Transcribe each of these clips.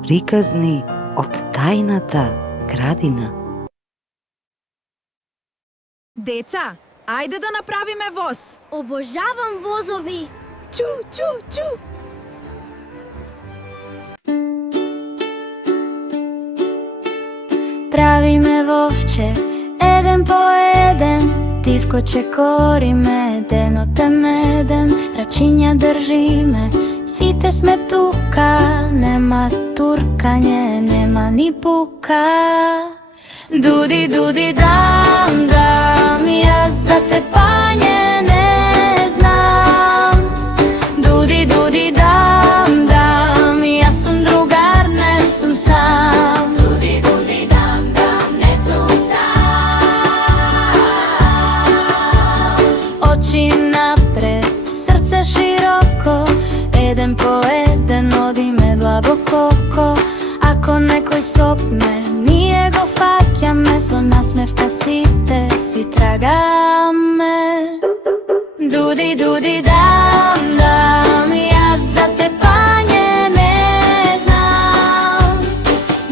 Приказни од тајната градина. Деца, ајде да направиме воз. Обожавам возови. Чу, чу, чу. Правиме вовче, еден по еден, тивко чекориме, денот е меден, рачиња држиме, сите сме тука, нема туркање, нема ни пука. Дуди, дуди, дам, дам, јас за тепање не знам. Дуди, дуди, дам, дам, јас сум другар, не сум сам. Дуди, дуди, дам, дам, не сум сам. Очи напред, срце широко, еден по еден одиме длабоко. Ако некој сопне, ние го фаќаме, со насмевка сите си трагаме. Дуди, дуди, дам, дам, јас за тепање не знам.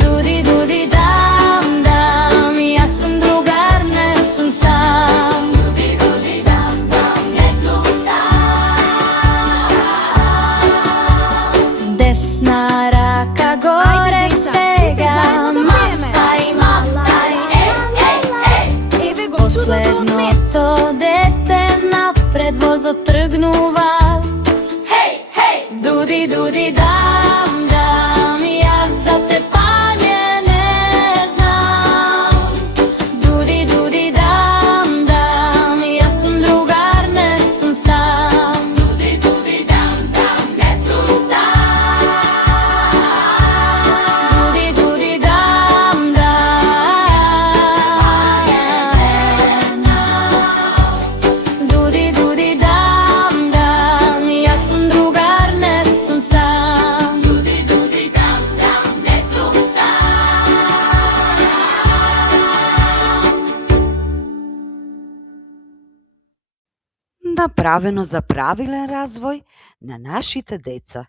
Дуди, дуди, дам, дам, јас сум другар, не сум сам. Дуди, дуди, дам, дам, не сум сам. Десна рака горе сега, мавтај, мавтај, последното дете напред возот тргнува. Хеј, хеј! Дуди, дуди, дам, дам, јас за тепање не знам. Дуди, дуди, дам, дам, јас сум другар, не сум сам. Дуди, дуди, дам, дам, не сум сам. Дуди, дуди, дам, дуди, дуди, дам, дам, јас сум другар, не сум сам. Дуди, дуди, дам, дам, не сум сам. Направено за правилен развој на нашите деца.